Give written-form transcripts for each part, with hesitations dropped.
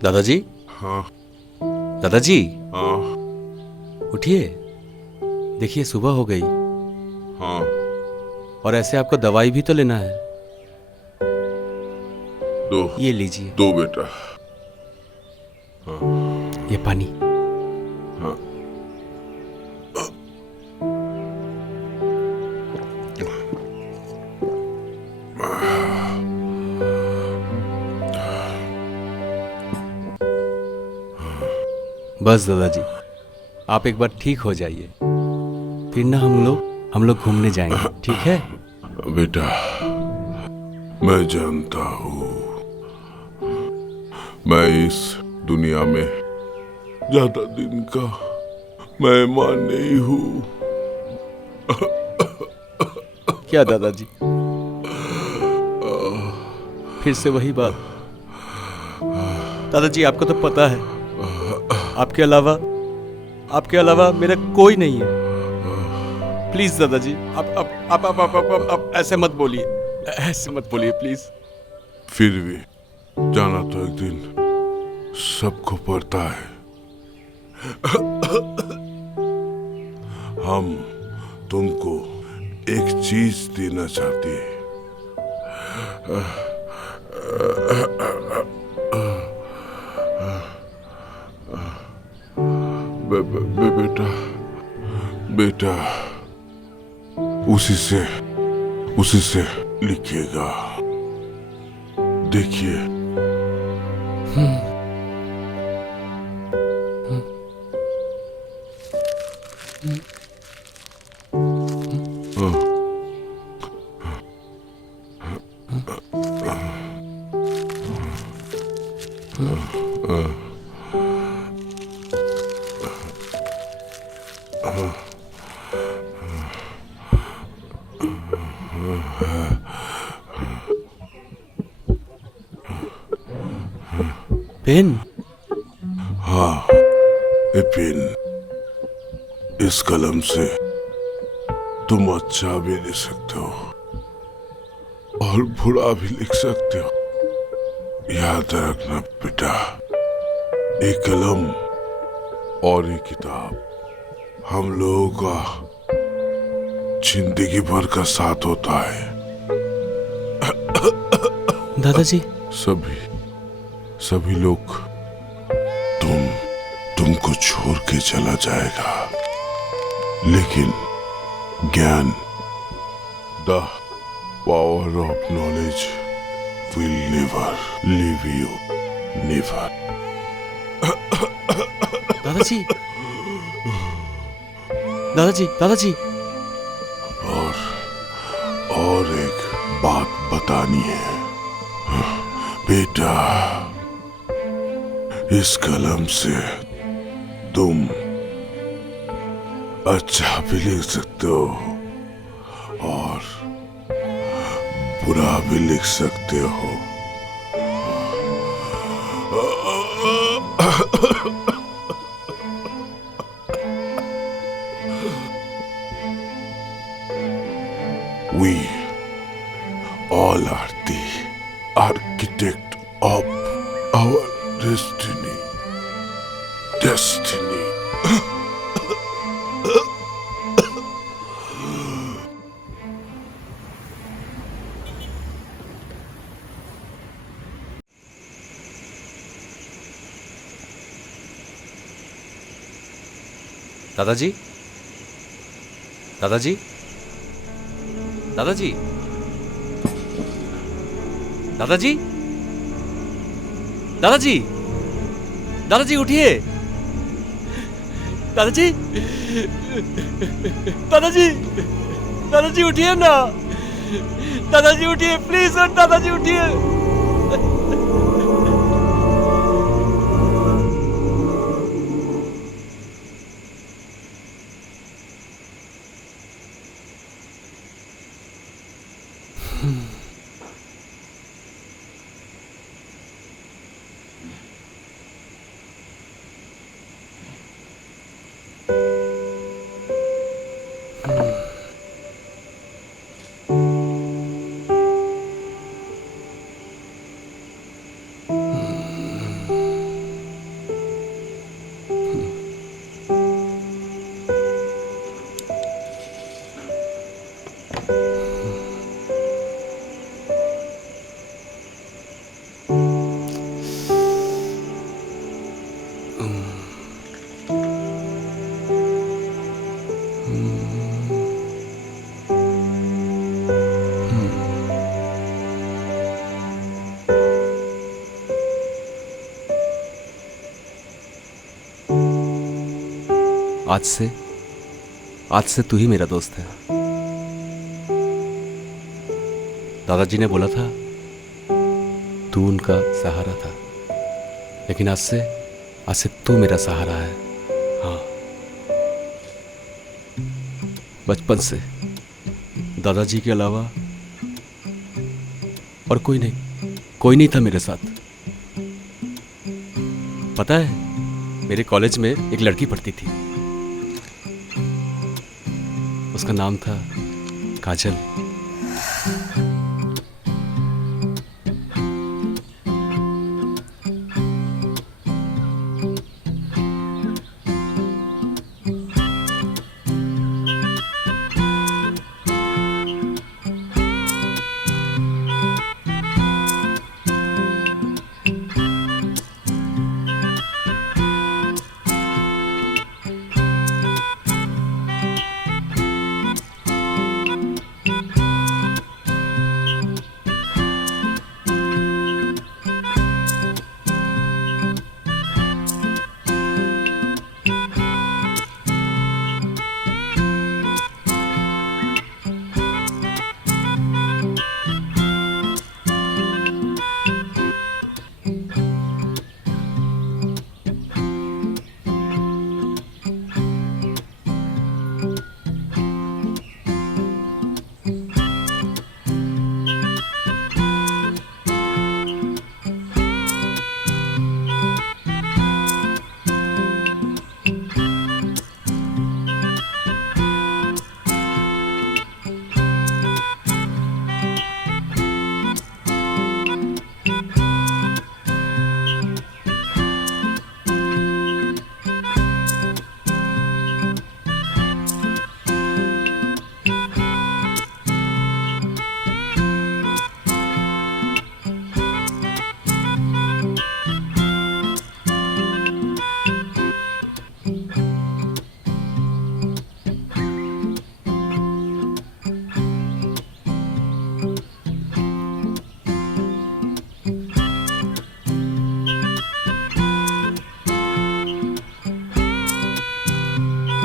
दादाजी। हाँ। दादाजी। हाँ। उठिए, देखिए सुबह हो गई। हाँ। और ऐसे आपको दवाई भी तो लेना है। दो। ये लीजिए। दो बेटा। ये पानी। हाँ। बस दादाजी, आप एक बार ठीक हो जाइए, फिर ना हम लोग घूमने जाएंगे, ठीक है? बेटा, मैं जानता हूँ मैं इस दुनिया में ज्यादा दिन का मेहमान नहीं हूँ। क्या दादाजी, फिर से वही बात? दादाजी, आपको तो पता है आपके अलावा मेरा कोई नहीं है। प्लीज दादाजी, आप ऐसे मत बोलिए, ऐसे मत बोलिए प्लीज। फिर भी जाना तो एक दिन सबको पड़ता है। हम तुमको एक चीज देना चाहते हैं। बेटा, उसी से लिखिएगा। देखिए। पेन? हाँ, ये पेन। इस कलम से तुम अच्छा भी लिख सकते हो और बुरा भी लिख सकते हो। याद रखना बेटा, एक कलम और एक किताब हम लोगों का जिंदगी भर का साथ होता है। दादाजी। सभी लोग तुमको छोड़ के चला जाएगा, लेकिन ज्ञान, the power of knowledge will never leave you, never. दादाजी, दादाजी, दादाजी। और एक बात बतानी है बेटा, इस कलम से तुम अच्छा भी लिख सकते हो और बुरा भी लिख सकते हो। We all are the architect of our destiny. दादाजी, दादाजी, दादाजी, दादाजी, दादाजी, दादाजी उठिए। दादाजी, दादाजी, दादाजी उठिए ना। दादाजी उठिए प्लीज, और दादाजी उठिए। आज से तू ही मेरा दोस्त है। दादाजी ने बोला था तू उनका सहारा था, लेकिन आज से तू मेरा सहारा है। हाँ, बचपन से दादाजी के अलावा और कोई नहीं था मेरे साथ। पता है, मेरे कॉलेज में एक लड़की पढ़ती थी, उसका नाम था काजल।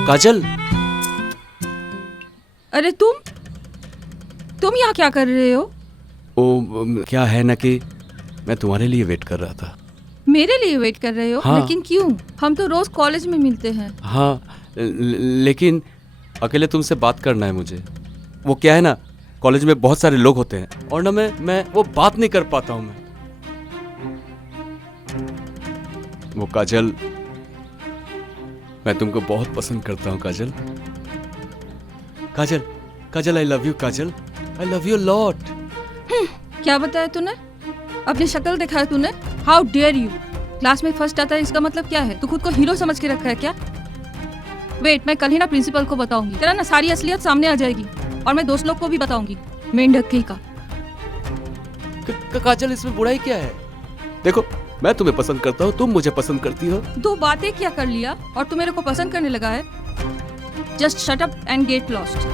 काजल, अरे तुम यहाँ क्या कर रहे हो? क्या है ना कि मैं तुम्हारे लिए वेट कर रहा था। मेरे लिए वेट कर रहे हो? हाँ। लेकिन क्यों? हम तो रोज कॉलेज में मिलते हैं। हाँ, लेकिन अकेले तुमसे बात करना है मुझे। वो क्या है ना, कॉलेज में बहुत सारे लोग होते हैं और ना मैं वो बात नहीं कर पाता हूँ। वो काजल, मैं तुमको बहुत पसंद करता हूँ Kajal. Kajal, Kajal, I love you Kajal, I love you lot. क्या बताया तूने? अपनी शक्ल दिखाया तूने? How dare you! क्लास में फर्स्ट आता है इसका मतलब क्या है? तू खुद को हीरो समझ के रखा है क्या? वेट, मैं कल ही ना प्रिंसिपल को बताऊंगी। तेरा ना सारी असलियत सामने आ जाएगी और मैं दोस्त लोग को भी बताऊंगी। मेंढक कहीं का। काजल, इसमें बुराई क्या है? देखो, मैं तुम्हें पसंद करता हूँ, तुम मुझे पसंद करती हो। दो बातें क्या कर लिया और तू मेरे को पसंद करने लगा है? Just shut up and get lost.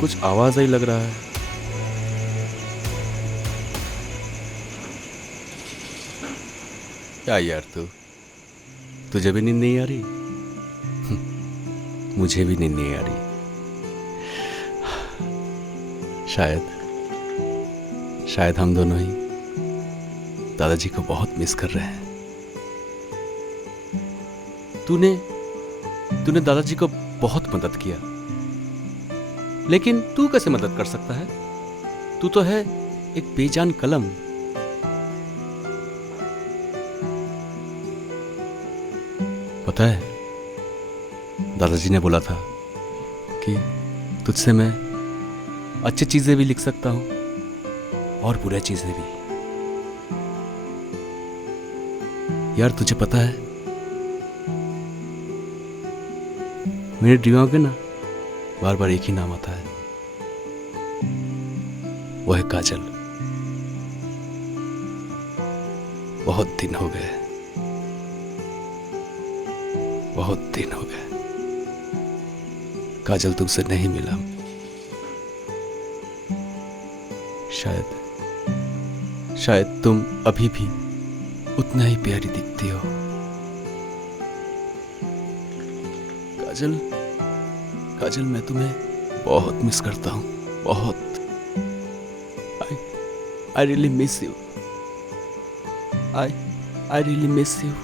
कुछ आवाज आई लग रहा है। क्या यार, तुझे भी नींद नहीं आ रही? मुझे भी नींद नहीं आ रही। शायद हम दोनों ही दादाजी को बहुत मिस कर रहे हैं। तूने दादाजी को बहुत मदद किया, लेकिन तू कैसे मदद कर सकता है? तू तो है एक बेजान कलम। पता है, दादाजी ने बोला था कि तुझसे मैं अच्छी चीजें भी लिख सकता हूं और बुरी चीजें भी। यार तुझे पता है, मेरे दिमाग में ना बार बार एक ही नाम आता है, वो है काजल। बहुत दिन हो गए, बहुत दिन हो गए काजल तुमसे नहीं मिला। शायद तुम अभी भी उतना ही प्यारी दिखती हो। काजल मैं तुम्हें बहुत मिस करता हूँ, बहुत। I really miss you. I really miss you.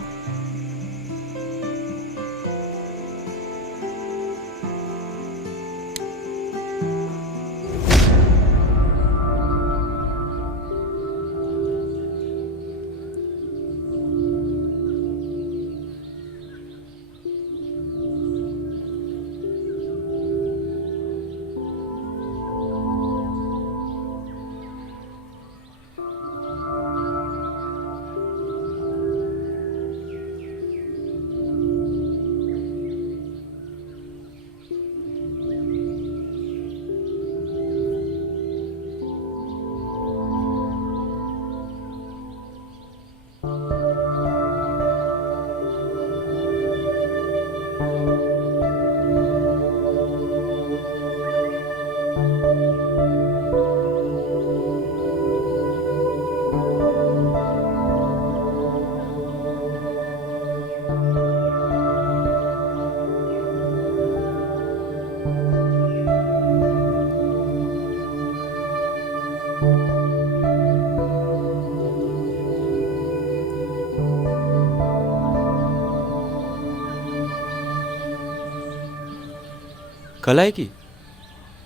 कल आएगी?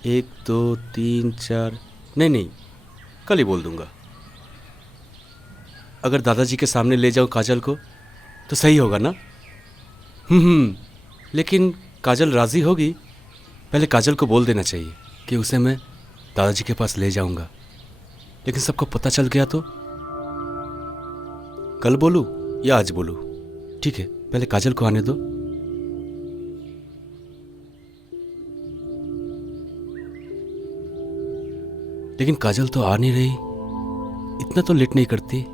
1 2 3 4, नहीं, कल ही बोल दूंगा। अगर दादाजी के सामने ले जाऊं काजल को तो सही होगा ना? लेकिन काजल राजी होगी? पहले काजल को बोल देना चाहिए कि उसे मैं दादाजी के पास ले जाऊंगा। लेकिन सबको पता चल गया तो? कल बोलूं या आज बोलूं? ठीक है, पहले काजल को आने दो। लेकिन काजल तो आ नहीं रही, इतना तो लेट नहीं करती।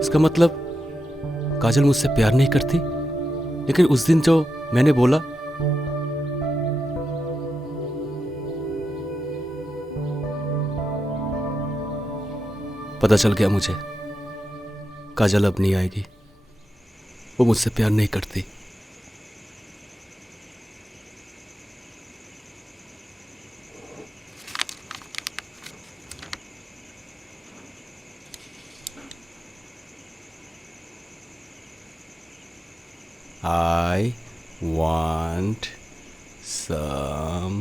इसका मतलब काजल मुझसे प्यार नहीं करती? लेकिन उस दिन जो मैंने बोला, पता चल गया मुझे, काजल अब नहीं आएगी। वो मुझसे प्यार नहीं करती। I want some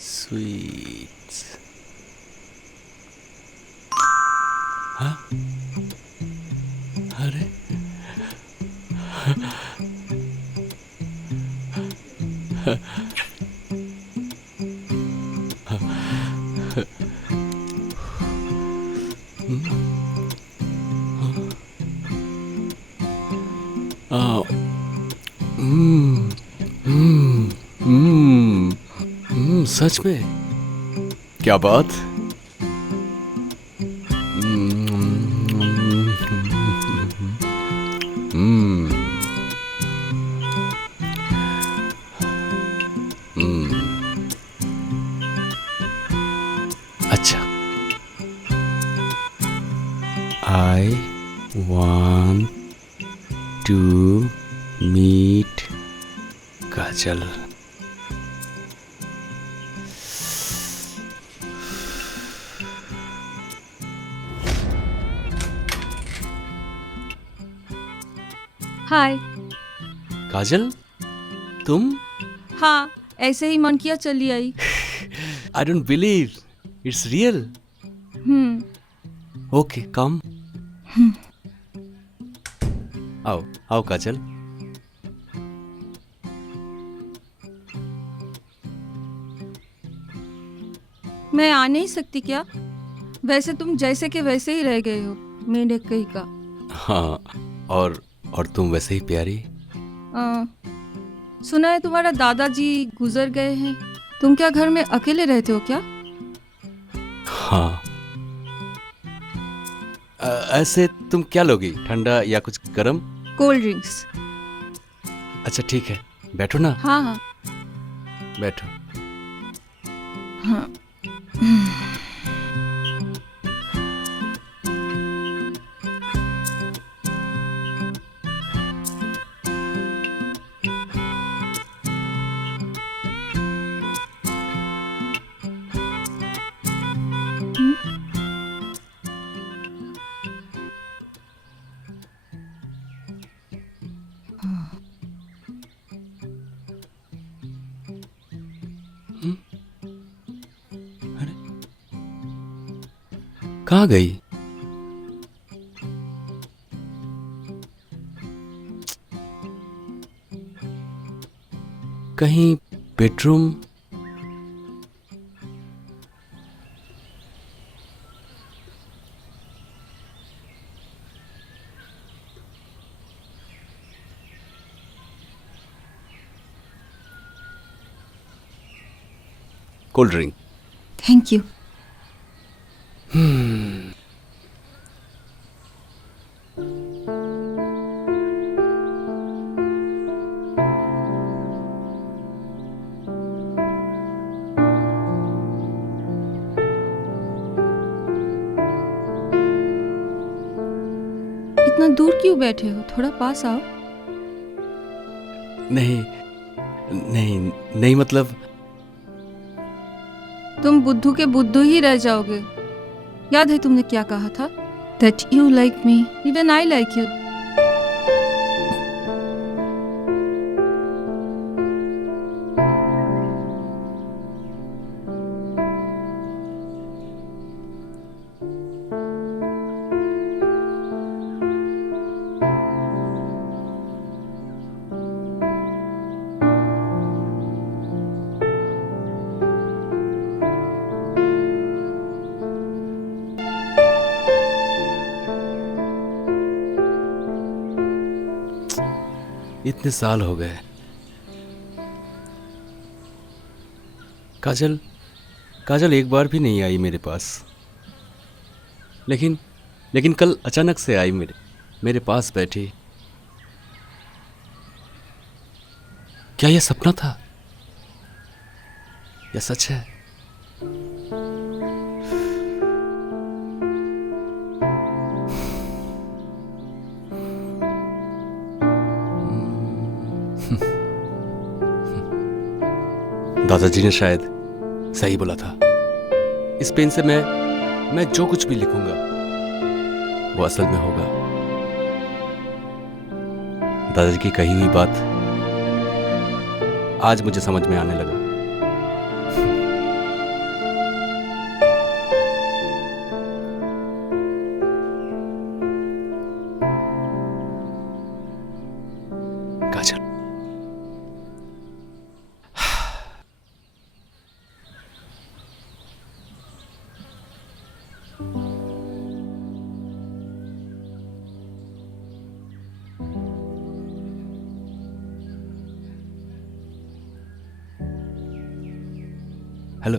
sweets. हाँ? अरे आ, हम्म, हम्म, सच में क्या बात। हम्म, अच्छा। आई want to meet काजल। हाय। काजल, तुम? हाँ, ऐसे ही मन किया चली आई। I don't believe it's real. Okay come. आओ आओ काजल। मैं आ नहीं सकती क्या? वैसे तुम जैसे के वैसे ही रह गए हो, मेरे कहीं का। हाँ, और तुम वैसे ही प्यारी। आ, सुना है तुम्हारा दादाजी गुजर गए हैं। तुम क्या घर में अकेले रहते हो क्या? हाँ। ऐसे तुम क्या लोगी, ठंडा या कुछ गरम? Cold drinks. अच्छा ठीक है, बैठो ना। हाँ हाँ बैठो। हाँ। कहाँ गई? कहीं bedroom? Cold drink. Thank you. इतना दूर क्यों बैठे हो? थोड़ा पास आओ। नहीं नहीं नहीं, मतलब तुम बुद्धू के बुद्धू ही रह जाओगे। याद है तुमने क्या कहा था? That you like me, even I like you. इतने साल हो गए। काजल, काजल एक बार भी नहीं आई मेरे पास। लेकिन लेकिन कल अचानक से आई, मेरे पास बैठी। क्या यह सपना था या सच है? दादाजी ने शायद सही बोला था। इस पेन से मैं जो कुछ भी लिखूंगा वो असल में होगा। दादाजी की कही हुई बात आज मुझे समझ में आने लगा। काजल, हेलो।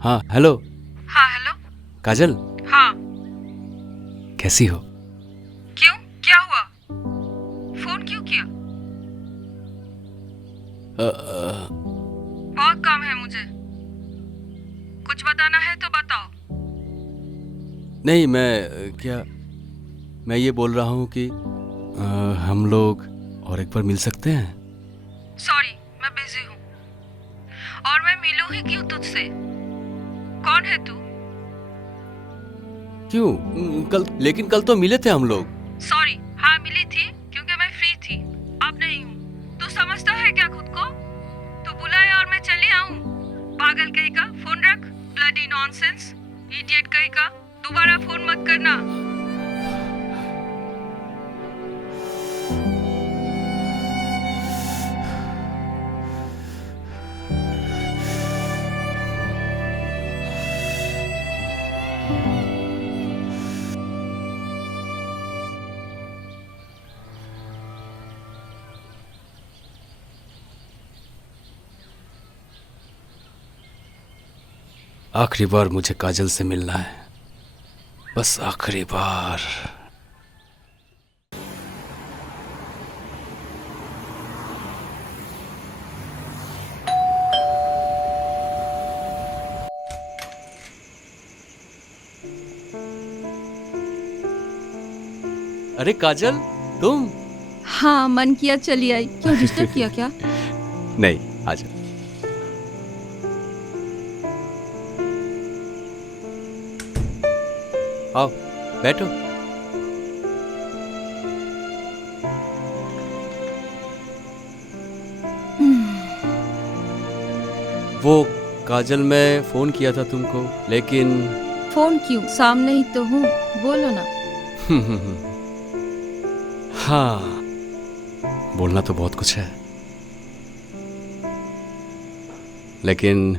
हाँ हेलो। हाँ हेलो। काजल, हाँ कैसी हो? क्यों, क्या हुआ? फोन क्यों किया? बहुत काम है मुझे, कुछ बताना है तो बताओ। नहीं, मैं ये बोल रहा हूँ कि हम लोग और एक बार मिल सकते हैं? सॉरी, मैं बिजी हूँ और मैं मिलूं ही क्यों तुझसे? कौन है तू? क्यों? लेकिन कल तो मिले थे हम लोग। सॉरी, हाँ मिली थी क्योंकि मैं फ्री थी, अब नहीं हूँ। तू समझता है क्या खुद को? तू बुलाए और मैं चली आऊँ? पागल कहीं का, फोन रख। ब्लडी नॉनसेंस, इडियट कहीं का, दोबारा फोन मत करना। आखिरी बार मुझे काजल से मिलना है, बस आखिरी बार। अरे काजल, तुम? हाँ, मन किया चली आई। क्यों, डिस्टर्ब किया क्या? नहीं, आजा। आओ, बैठो। वो काजल, मैं फोन किया था तुमको, लेकिन फोन क्यों, सामने ही तो हूँ, बोलो ना। हाँ, बोलना तो बहुत कुछ है, लेकिन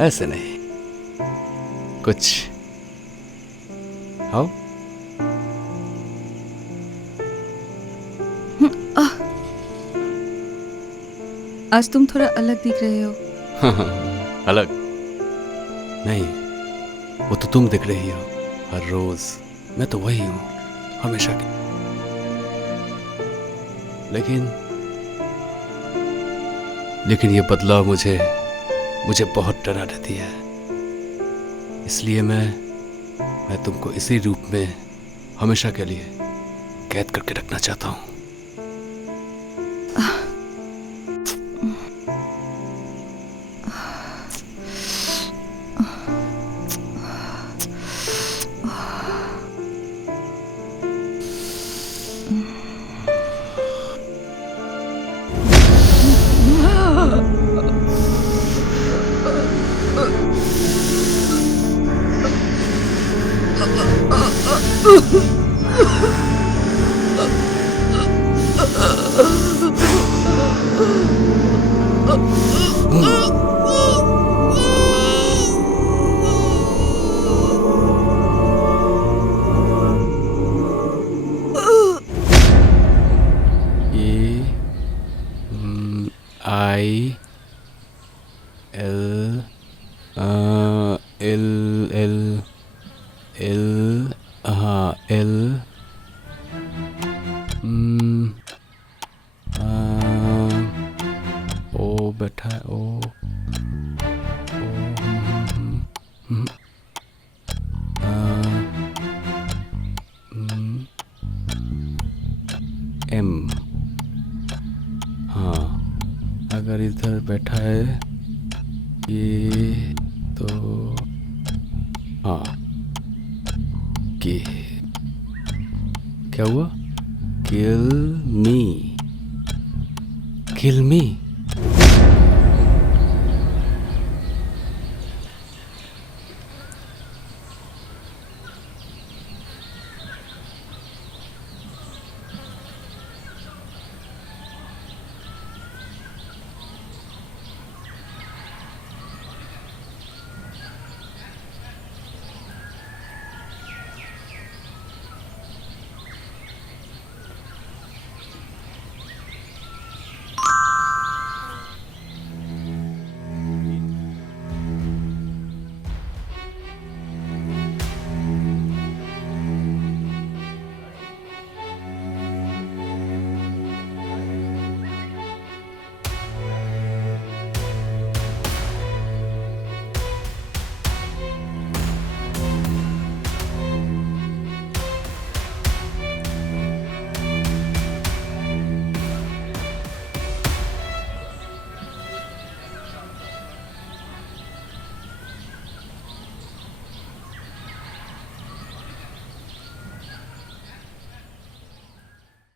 ऐसे नहीं, कुछ। आओ। आज तुम थोड़ा अलग दिख रहे हो। अलग नहीं, वो तो तुम दिख रही हो हर रोज। मैं तो वही हूं, हमेशा की। लेकिन ये बदलाव मुझे बहुत डरा देती है। इसलिए मैं तुमको इसी रूप में हमेशा के लिए कैद करके रखना चाहता हूं। I L L L L, हाँ एल, ओ बैठा है, ओ एम। हाँ, अगर इधर बैठा है ये तो हाँ, के। क्या हुआ? किल मी, किल मी।